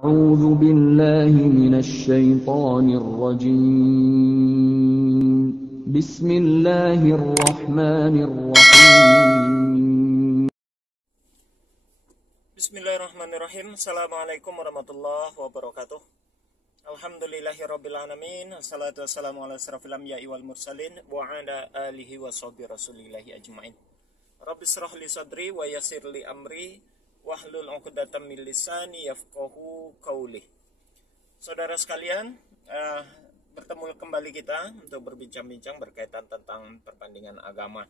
أعوذ بالله من الشيطان الرجيم بسم الله الرحمن الرحيم Bismillahirrahmanirrahim. Assalamualaikum warahmatullahi wabarakatuh. Alhamdulillahirrabbilalamin. Assalatu wassalamu ala asrafil anbiya'i wal mursalin wa ala alihi wa sahbihi rasulillahi ajma'in. Rabbi shrah li sadri wa yassir li amri wahlul 'uqdatam min lisani yafqahu qawli. Saudara sekalian, bertemu kembali kita untuk berbincang-bincang berkaitan tentang perbandingan agama.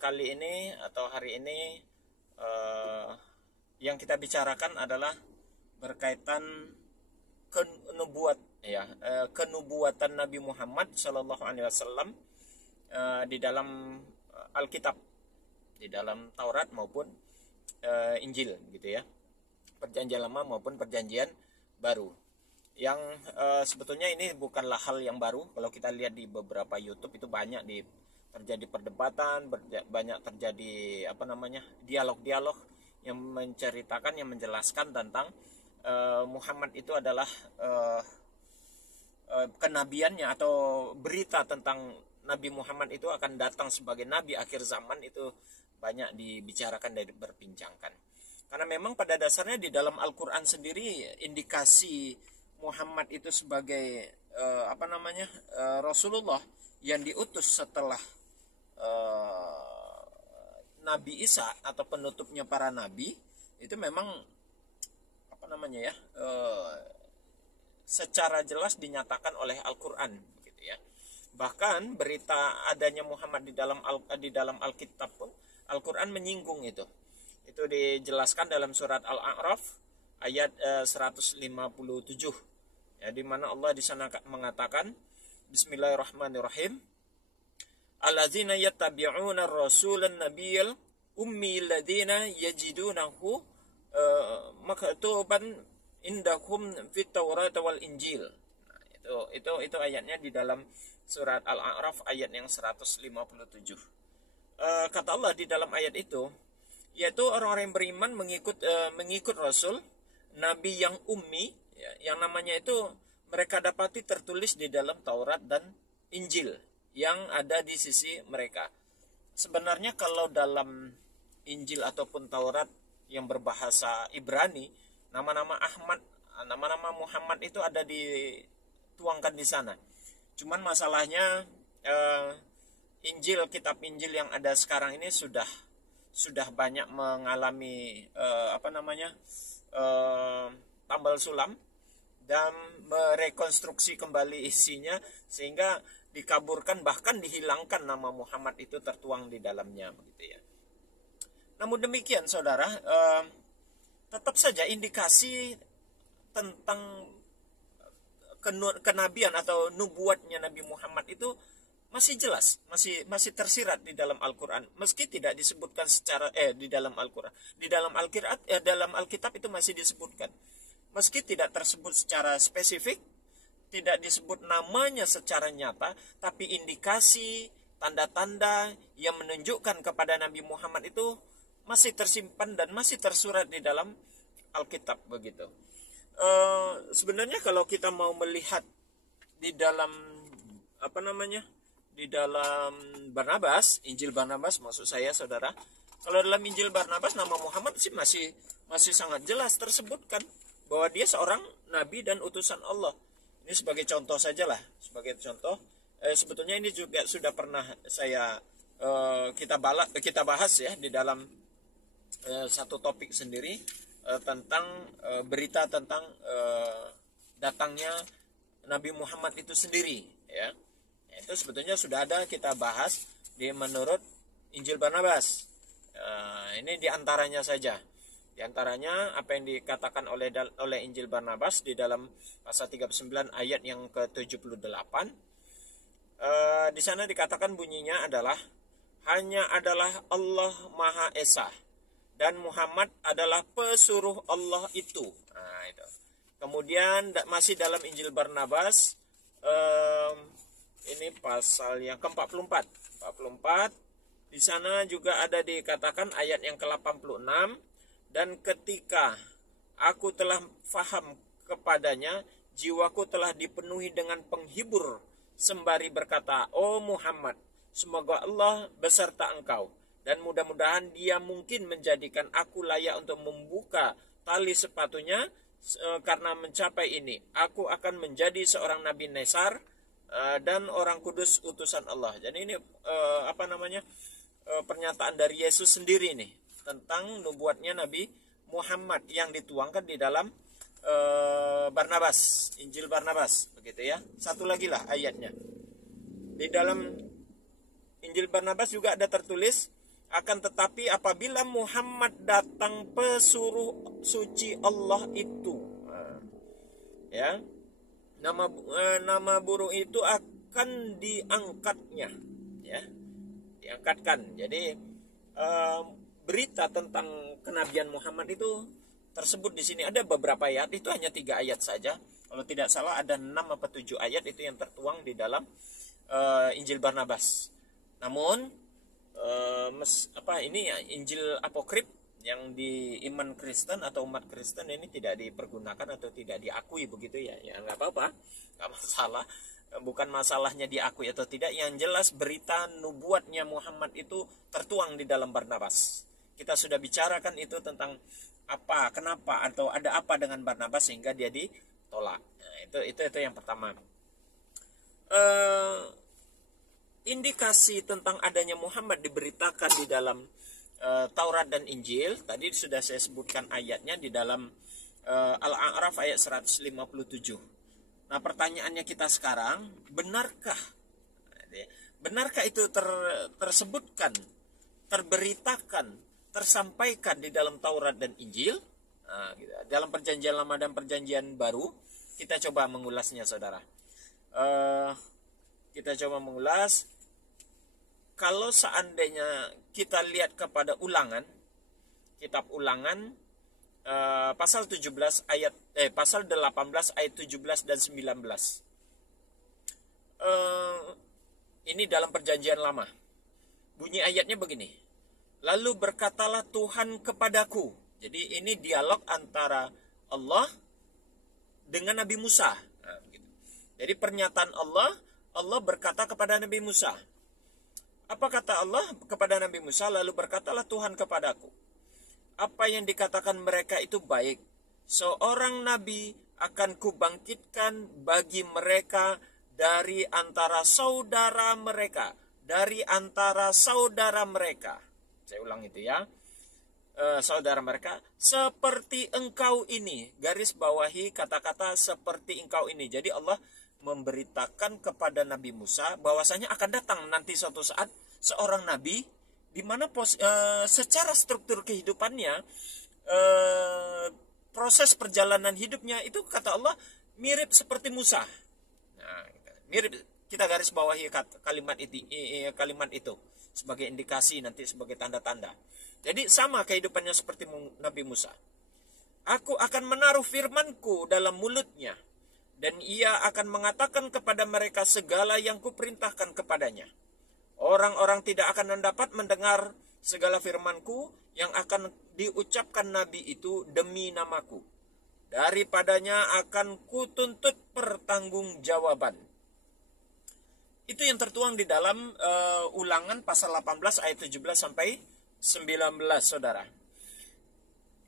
Kali ini atau hari ini yang kita bicarakan adalah berkaitan kenubuatan Nabi Muhammad Shallallahu Alaihi Wasallam di dalam Alkitab, di dalam Taurat maupun Injil, gitu ya, Perjanjian Lama maupun Perjanjian Baru. Yang sebetulnya ini bukanlah hal yang baru. Kalau kita lihat di beberapa YouTube itu banyak terjadi perdebatan, banyak terjadi dialog-dialog yang menceritakan, yang menjelaskan tentang Muhammad itu adalah kenabiannya atau berita tentang Nabi Muhammad itu akan datang sebagai nabi akhir zaman itu banyak dibicarakan dan diperbincangkan. Karena memang pada dasarnya di dalam Al-Quran sendiri indikasi Muhammad itu sebagai Rasulullah yang diutus setelah Nabi Isa atau penutupnya para nabi itu memang secara jelas dinyatakan oleh Al-Qur'an, gitu ya. Bahkan berita adanya Muhammad di dalam Alkitab pun Al-Qur'an menyinggung itu. Itu dijelaskan dalam surat Al-A'raf ayat 157. Ya, di mana Allah di sana mengatakan Bismillahirrahmanirrahim. Alladzina yattabi'una ar-rasulan nabiyyal ummi alladzina yajidunahu maktuban indahum fit Taurat wal Injil. Nah, itu ayatnya di dalam surat Al-A'raf ayat yang 157. Kata Allah di dalam ayat itu, yaitu orang-orang yang beriman mengikut Rasul nabi yang ummi, ya, yang namanya itu mereka dapati tertulis di dalam Taurat dan Injil yang ada di sisi mereka. Sebenarnya kalau dalam Injil ataupun Taurat yang berbahasa Ibrani, nama-nama Muhammad itu ada dituangkan di sana. Cuman masalahnya kitab Injil yang ada sekarang ini sudah banyak mengalami tambal sulam dan merekonstruksi kembali isinya sehingga dikaburkan, bahkan dihilangkan nama Muhammad itu tertuang di dalamnya, begitu ya. Namun demikian saudara, tetap saja indikasi tentang kenabian atau nubuatnya Nabi Muhammad itu masih jelas, masih tersirat di dalam Al-Qur'an, meski tidak disebutkan secara di dalam Al-Qur'an. Di dalam dalam Alkitab itu masih disebutkan. Meski tidak tersebut secara spesifik, tidak disebut namanya secara nyata, tapi indikasi, tanda-tanda yang menunjukkan kepada Nabi Muhammad itu masih tersimpan dan masih tersurat di dalam Alkitab, begitu. Sebenarnya kalau kita mau melihat di dalam di dalam Barnabas, Injil Barnabas maksud saya, saudara. Kalau dalam Injil Barnabas nama Muhammad sih masih sangat jelas tersebutkan bahwa dia seorang nabi dan utusan Allah. Ini sebagai contoh sajalah, sebagai contoh. Sebetulnya ini juga sudah pernah kita bahas ya di dalam satu topik sendiri tentang berita tentang datangnya Nabi Muhammad itu sendiri, ya. Itu sebetulnya sudah ada kita bahas menurut Injil Barnabas. Ini diantaranya saja. Di antaranya apa yang dikatakan oleh Injil Barnabas di dalam pasal 39 ayat yang ke-78. Di sana dikatakan bunyinya adalah hanya adalah Allah Maha Esa dan Muhammad adalah pesuruh Allah itu. Nah, itu. Kemudian masih dalam Injil Barnabas ini pasal yang ke-44. 44 di sana juga ada dikatakan ayat yang ke-86. Dan ketika aku telah faham kepadanya, jiwaku telah dipenuhi dengan penghibur sembari berkata, oh Muhammad, semoga Allah beserta engkau, dan mudah-mudahan dia mungkin menjadikan aku layak untuk membuka tali sepatunya, karena mencapai ini aku akan menjadi seorang Nabi Nesar dan orang kudus utusan Allah. Jadi ini pernyataan dari Yesus sendiri nih tentang nubuatnya Nabi Muhammad yang dituangkan di dalam Barnabas, Injil Barnabas, begitu ya. Satu lagi lah ayatnya. Di dalam Injil Barnabas juga ada tertulis, akan tetapi apabila Muhammad datang pesuruh suci Allah itu, ya, nama burung itu akan diangkatnya, ya, diangkatkan. Jadi berita tentang kenabian Muhammad itu tersebut di sini ada beberapa ayat, itu hanya 3 ayat saja. Kalau tidak salah ada 6 atau 7 ayat itu yang tertuang di dalam Injil Barnabas. Namun ini ya, Injil apokrip yang di iman Kristen atau umat Kristen ini tidak dipergunakan atau tidak diakui, begitu ya. Ya nggak apa-apa, nggak masalah. Bukan masalahnya diakui atau tidak, yang jelas berita nubuatnya Muhammad itu tertuang di dalam Barnabas. Kita sudah bicarakan itu tentang apa, kenapa, atau ada apa dengan Barnabas sehingga dia ditolak. Nah, itu yang pertama. Indikasi tentang adanya Muhammad diberitakan di dalam Taurat dan Injil. Tadi sudah saya sebutkan ayatnya di dalam Al-A'raf ayat 157. Nah, pertanyaannya kita sekarang, benarkah itu tersebutkan, terberitakan, tersampaikan di dalam Taurat dan Injil? Nah, gitu. Dalam Perjanjian Lama dan Perjanjian Baru, kita coba mengulasnya, saudara. Kita coba mengulas. Kalau seandainya kita lihat kepada Ulangan, kitab Ulangan pasal 18 ayat 17 dan 19. Ini dalam Perjanjian Lama. Bunyi ayatnya begini. Lalu berkatalah Tuhan kepadaku. Jadi ini dialog antara Allah dengan Nabi Musa. Nah, gitu. Jadi pernyataan Allah berkata kepada Nabi Musa. Apa kata Allah kepada Nabi Musa? Lalu berkatalah Tuhan kepadaku. Apa yang dikatakan mereka itu baik. Seorang nabi akan kubangkitkan bagi mereka dari antara saudara mereka. Dari antara saudara mereka. Saya ulang itu ya. Saudara mereka. Seperti engkau ini. Garis bawahi kata-kata seperti engkau ini. Jadi Allah memberitakan kepada Nabi Musa bahwasanya akan datang nanti suatu saat seorang nabi di mana secara struktur kehidupannya, proses perjalanan hidupnya itu kata Allah mirip seperti Musa. Nah, mirip, kita garis bawahi kalimat itu sebagai indikasi, nanti sebagai tanda-tanda. Jadi sama kehidupannya seperti Nabi Musa. Aku akan menaruh firmanku dalam mulutnya, dan ia akan mengatakan kepada mereka segala yang kuperintahkan kepadanya. Orang-orang tidak akan dapat mendengar segala firmanku yang akan diucapkan Nabi itu demi namaku. Daripadanya akan kutuntut pertanggungjawaban. Itu yang tertuang di dalam Ulangan pasal 18 ayat 17 sampai 19, saudara.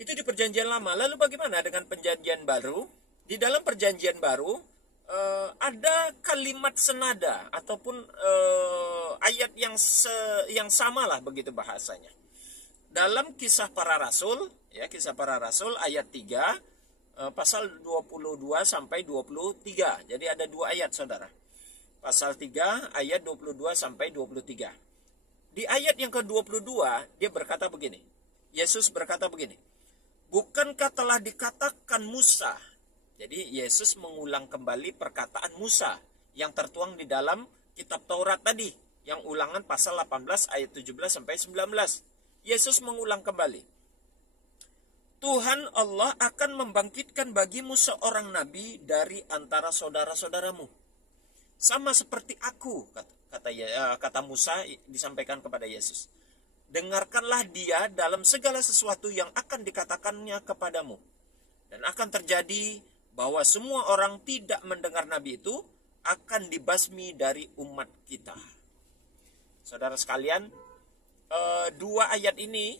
Itu di Perjanjian Lama. Lalu bagaimana dengan Perjanjian Baru? Di dalam Perjanjian Baru ada kalimat senada ataupun ayat yang sama lah begitu bahasanya. Dalam Kisah Para Rasul, ya, Kisah Para Rasul ayat 3 pasal 22 sampai 23. Jadi ada 2 ayat, saudara. Pasal 3 ayat 22 sampai 23. Di ayat yang ke-22 dia berkata begini. Yesus berkata begini. Bukankah telah dikatakan Musa? Jadi Yesus mengulang kembali perkataan Musa yang tertuang di dalam kitab Taurat tadi, yang Ulangan pasal 18 ayat 17 sampai 19. Yesus mengulang kembali. Tuhan Allah akan membangkitkan bagimu seorang nabi dari antara saudara-saudaramu. Sama seperti aku, kata Musa disampaikan kepada Yesus. Dengarkanlah dia dalam segala sesuatu yang akan dikatakannya kepadamu. Dan akan terjadi bahwa semua orang tidak mendengar Nabi itu akan dibasmi dari umat kita. Saudara sekalian, dua ayat ini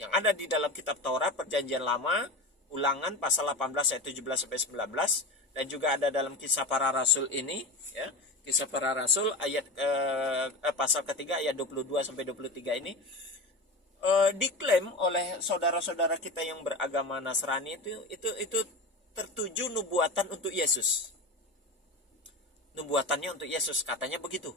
yang ada di dalam kitab Taurat Perjanjian Lama, Ulangan pasal 18 ayat 17 sampai 19, dan juga ada dalam Kisah Para Rasul ini, ya, Kisah Para Rasul ayat pasal ketiga ayat 22 sampai 23 ini diklaim oleh saudara-saudara kita yang beragama Nasrani itu tertuju nubuatan untuk Yesus. Nubuatannya untuk Yesus, katanya begitu.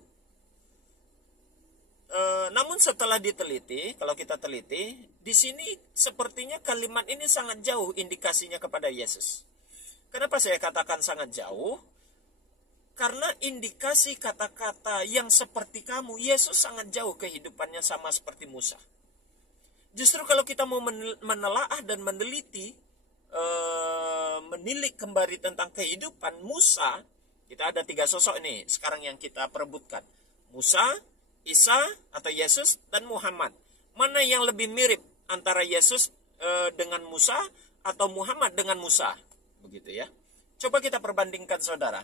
Namun setelah diteliti, kalau kita teliti, di sini sepertinya kalimat ini sangat jauh indikasinya kepada Yesus. Kenapa saya katakan sangat jauh? Karena indikasi kata-kata yang seperti kamu, Yesus sangat jauh kehidupannya sama seperti Musa. Justru kalau kita mau menelaah dan meneliti, menilik kembali tentang kehidupan Musa, kita ada 3 sosok ini sekarang yang kita perebutkan. Musa, Isa atau Yesus, dan Muhammad. Mana yang lebih mirip antara Yesus dengan Musa atau Muhammad dengan Musa? Begitu ya. Coba kita perbandingkan saudara.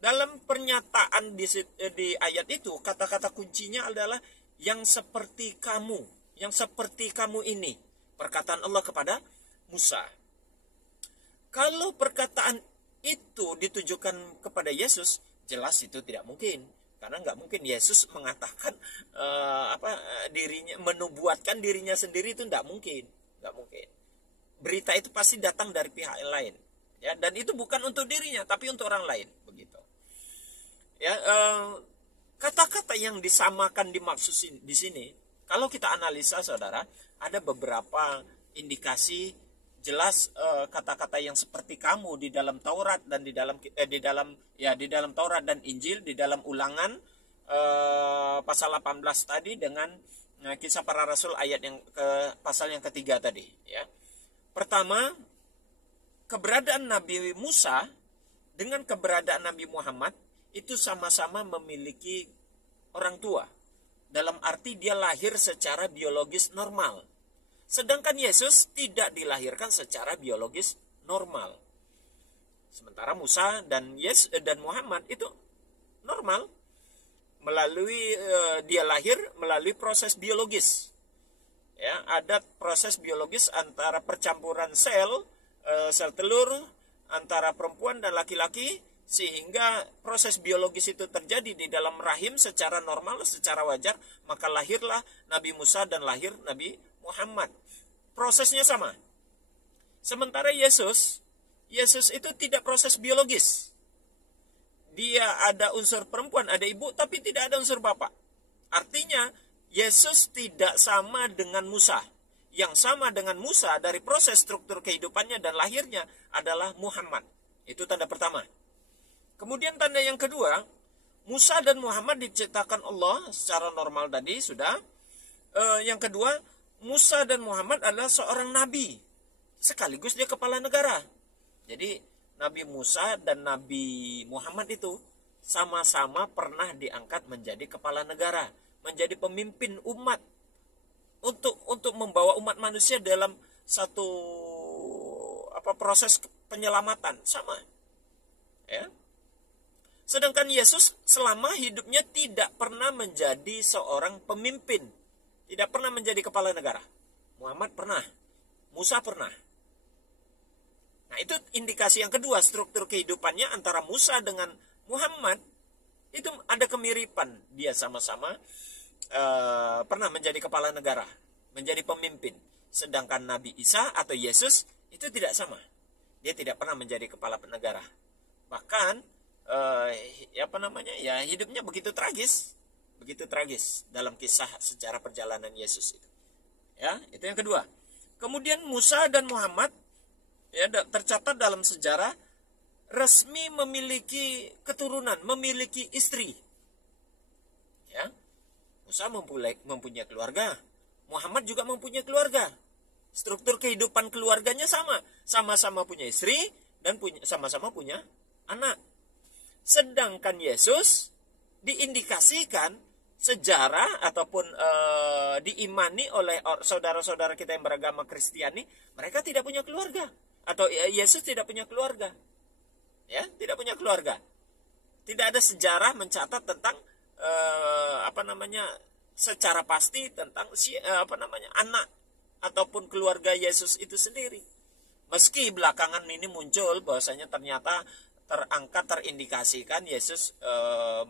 Dalam pernyataan di ayat itu, kata-kata kuncinya adalah yang seperti kamu. Yang seperti kamu ini. Perkataan Allah kepada Musa. Kalau perkataan itu ditujukan kepada Yesus, jelas itu tidak mungkin. Karena nggak mungkin Yesus mengatakan dirinya, menubuatkan dirinya sendiri, itu nggak mungkin. Berita itu pasti datang dari pihak lain. Ya, dan itu bukan untuk dirinya, tapi untuk orang lain, begitu. Ya, kata-kata yang disamakan dimaksud di sini, kalau kita analisa, saudara, ada beberapa indikasi jelas kata-kata yang seperti kamu di dalam Taurat dan di dalam Taurat dan Injil, di dalam Ulangan pasal 18 tadi dengan Kisah Para Rasul ayat yang pasal yang ketiga tadi, ya. Pertama, keberadaan Nabi Musa dengan keberadaan Nabi Muhammad itu sama-sama memiliki orang tua. Dalam arti dia lahir secara biologis normal. Sedangkan Yesus tidak dilahirkan secara biologis normal. Sementara Musa dan Muhammad itu normal. Dia lahir melalui proses biologis. Ya, ada proses biologis antara percampuran sel telur antara perempuan dan laki-laki, sehingga proses biologis itu terjadi di dalam rahim secara normal, secara wajar, maka lahirlah Nabi Musa dan lahir Nabi Muhammad. Prosesnya sama. Sementara Yesus itu tidak proses biologis. Dia ada unsur perempuan, ada ibu, tapi tidak ada unsur bapak. Artinya Yesus tidak sama dengan Musa. Yang sama dengan Musa dari proses struktur kehidupannya dan lahirnya adalah Muhammad. Itu tanda pertama. Kemudian tanda yang kedua, Musa dan Muhammad diciptakan Allah secara normal tadi sudah. Yang kedua, Musa dan Muhammad adalah seorang nabi. Sekaligus dia kepala negara. Jadi Nabi Musa dan Nabi Muhammad itu sama-sama pernah diangkat menjadi kepala negara, menjadi pemimpin umat untuk membawa umat manusia dalam satu proses penyelamatan sama. Ya. Sedangkan Yesus selama hidupnya tidak pernah menjadi seorang pemimpin, tidak pernah menjadi kepala negara. Muhammad pernah, Musa pernah. Nah, itu indikasi yang kedua, struktur kehidupannya antara Musa dengan Muhammad itu ada kemiripan. Dia sama-sama pernah menjadi kepala negara, menjadi pemimpin. Sedangkan Nabi Isa atau Yesus itu tidak sama. Dia tidak pernah menjadi kepala negara. Bahkan hidupnya begitu tragis dalam kisah sejarah perjalanan Yesus itu. Ya, itu yang kedua. Kemudian Musa dan Muhammad tercatat dalam sejarah resmi memiliki keturunan, memiliki istri. Ya. Musa mempunyai keluarga, Muhammad juga mempunyai keluarga. Struktur kehidupan keluarganya sama-sama punya istri dan sama-sama punya anak. Sedangkan Yesus diindikasikan sejarah ataupun diimani oleh saudara-saudara kita yang beragama Kristiani, mereka tidak punya keluarga. atau Yesus tidak punya keluarga. Ya, tidak punya keluarga. Tidak ada sejarah mencatat tentang secara pasti tentang anak ataupun keluarga Yesus itu sendiri. Meski belakangan ini muncul bahwasanya ternyata terindikasikan Yesus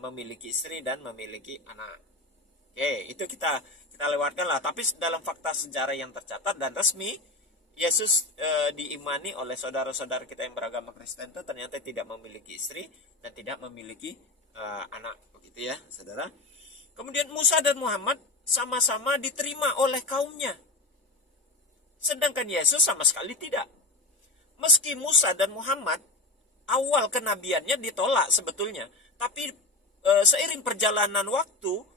memiliki istri dan memiliki anak. Oke, itu kita lewatkan lah. Tapi dalam fakta sejarah yang tercatat dan resmi, Yesus diimani oleh saudara-saudara kita yang beragama Kristen itu ternyata tidak memiliki istri dan tidak memiliki anak, begitu ya, saudara. Kemudian Musa dan Muhammad sama-sama diterima oleh kaumnya, sedangkan Yesus sama sekali tidak. Meski Musa dan Muhammad awal kenabiannya ditolak sebetulnya, tapi seiring perjalanan waktu,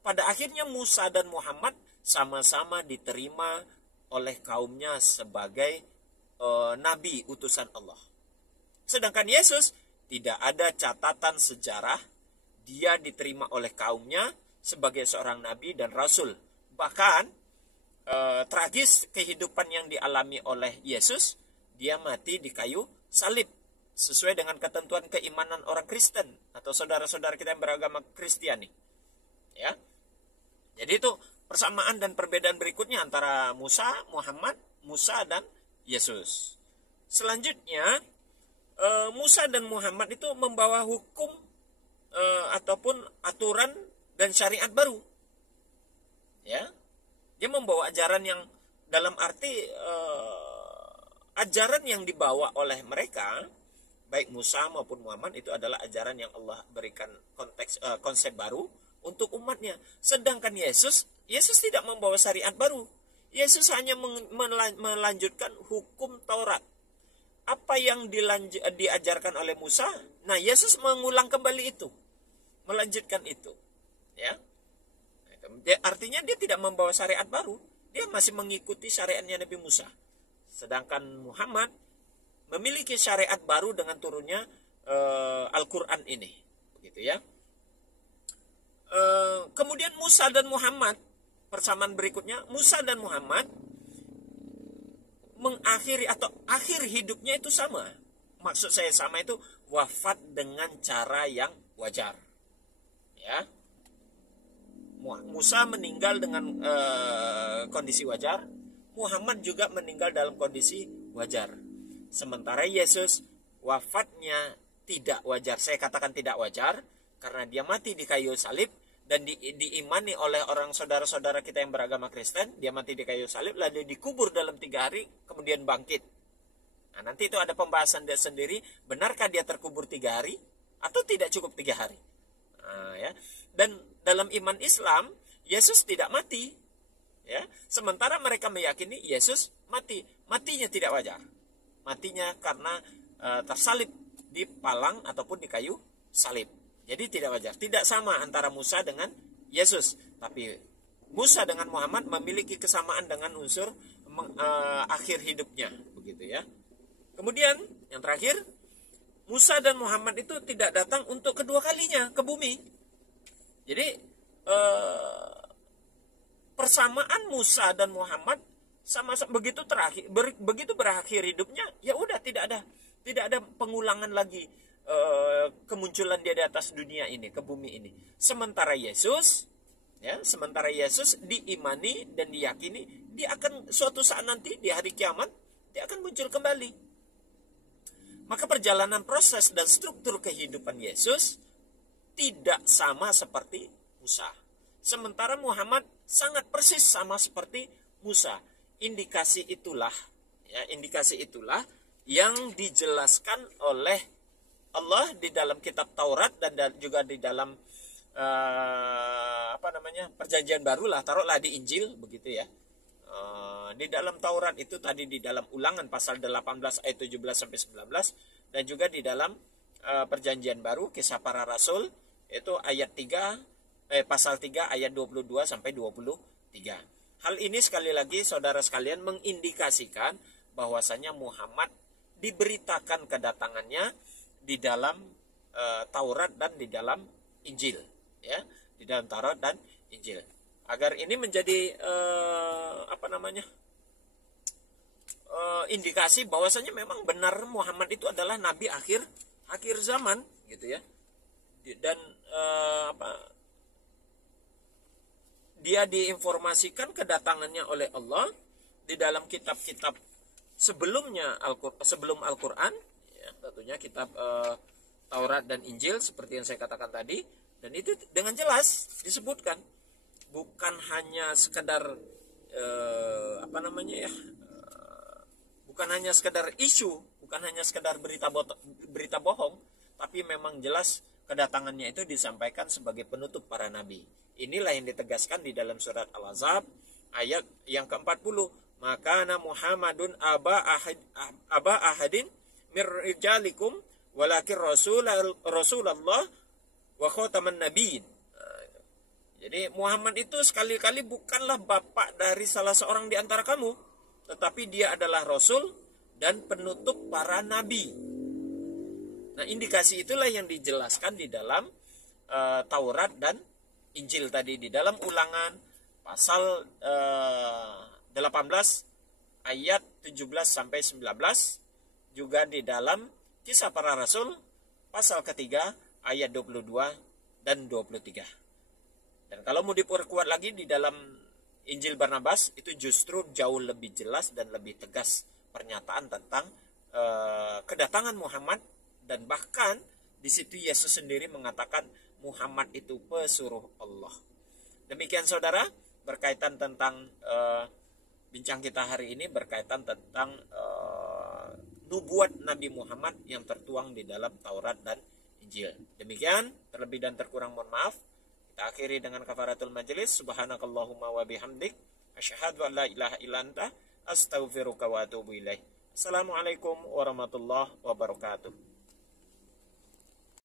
pada akhirnya Musa dan Muhammad sama-sama diterima oleh kaumnya sebagai nabi utusan Allah. Sedangkan Yesus tidak ada catatan sejarah dia diterima oleh kaumnya sebagai seorang nabi dan rasul. Bahkan tragis kehidupan yang dialami oleh Yesus, dia mati di kayu salib sesuai dengan ketentuan keimanan orang Kristen atau saudara-saudara kita yang beragama Kristiani. Ya. Jadi itu persamaan dan perbedaan berikutnya antara Musa, Muhammad, Musa dan Yesus. Selanjutnya, Musa dan Muhammad itu membawa hukum ataupun aturan dan syariat baru. Ya. Dia membawa ajaran yang dalam arti ajaran yang dibawa oleh mereka, baik Musa maupun Muhammad, itu adalah ajaran yang Allah berikan konsep baru untuk umatnya. Sedangkan Yesus tidak membawa syariat baru. Yesus hanya melanjutkan hukum Taurat. Apa yang diajarkan oleh Musa, nah Yesus mengulang kembali itu, melanjutkan itu. Ya, artinya dia tidak membawa syariat baru, dia masih mengikuti syariatnya Nabi Musa. Sedangkan Muhammad memiliki syariat baru dengan turunnya Al-Quran ini, begitu ya. Kemudian Musa dan Muhammad, persamaan berikutnya, Musa dan Muhammad mengakhiri atau akhir hidupnya itu sama. Maksud saya sama itu wafat dengan cara yang wajar. Ya. Musa meninggal dengan kondisi wajar, Muhammad juga meninggal dalam kondisi wajar. Sementara Yesus wafatnya tidak wajar. Saya katakan tidak wajar karena dia mati di kayu salib dan diimani oleh orang saudara-saudara kita yang beragama Kristen. Dia mati di kayu salib lalu dikubur dalam 3 hari kemudian bangkit. Nah, nanti itu ada pembahasan dia sendiri, benarkah dia terkubur 3 hari atau tidak cukup 3 hari. Nah, ya. Dan dalam iman Islam Yesus tidak mati, ya. Sementara mereka meyakini Yesus mati. Matinya tidak wajar. Matinya karena tersalib di palang ataupun di kayu salib. Jadi tidak wajar. Tidak sama antara Musa dengan Yesus. Tapi Musa dengan Muhammad memiliki kesamaan dengan unsur akhir hidupnya, begitu ya. Kemudian yang terakhir, Musa dan Muhammad itu tidak datang untuk kedua kalinya ke bumi. Jadi persamaan Musa dan Muhammad sama-sama begitu berakhir hidupnya, ya udah tidak ada pengulangan lagi kemunculan dia di atas dunia ini, ke bumi ini. Sementara Yesus diimani dan diyakini dia akan suatu saat nanti di hari kiamat dia akan muncul kembali. Maka perjalanan proses dan struktur kehidupan Yesus tidak sama seperti Musa. Sementara Muhammad sangat persis sama seperti Musa. Indikasi itulah yang dijelaskan oleh Allah di dalam kitab Taurat dan juga di dalam perjanjian baru lah, taruhlah di Injil, begitu ya. Di dalam Taurat itu tadi di dalam Ulangan pasal 18 ayat 17 sampai 19 dan juga di dalam perjanjian baru Kisah Para Rasul itu ayat 3 pasal 3 ayat 22 sampai 23. Hal ini sekali lagi saudara sekalian mengindikasikan bahwasanya Muhammad diberitakan kedatangannya di dalam Taurat dan di dalam Injil, ya, di dalam Taurat dan Injil. Agar ini menjadi indikasi bahwasanya memang benar Muhammad itu adalah nabi akhir zaman gitu ya. Dan dia diinformasikan kedatangannya oleh Allah di dalam kitab-kitab sebelumnya sebelum Al-Qur'an ya, tentunya kitab Taurat dan Injil seperti yang saya katakan tadi, dan itu dengan jelas disebutkan bukan hanya sekedar bukan hanya sekedar isu, bukan hanya sekedar berita bohong, tapi memang jelas kedatangannya itu disampaikan sebagai penutup para nabi. Inilah yang ditegaskan di dalam surat Al-Ahzab ayat yang ke-40. Maka Muhammadun aba ahadin mir rijalikum walakin Rasulullah wa khataman nabiyyin. Jadi Muhammad itu sekali-kali bukanlah bapak dari salah seorang di antara kamu, tetapi dia adalah Rasul dan penutup para nabi. Nah, indikasi itulah yang dijelaskan di dalam Taurat dan Injil tadi, di dalam Ulangan pasal 18 ayat 17 sampai 19, juga di dalam Kisah Para Rasul pasal ketiga ayat 22 dan 23. Dan kalau mau diperkuat lagi di dalam Injil Barnabas, itu justru jauh lebih jelas dan lebih tegas pernyataan tentang kedatangan Muhammad, dan bahkan di situ Yesus sendiri mengatakan Muhammad itu pesuruh Allah. Demikian saudara, berkaitan tentang bincang kita hari ini berkaitan tentang nubuat Nabi Muhammad yang tertuang di dalam Taurat dan Injil. Demikian, terlebih dan terkurang mohon maaf. Kita akhiri dengan kafaratul majelis. Subhanakallahumma wa bihamdik, asyhadu an la ilaha illa anta, astaghfiruka wa atubu ilaik. Assalamualaikum warahmatullahi wabarakatuh.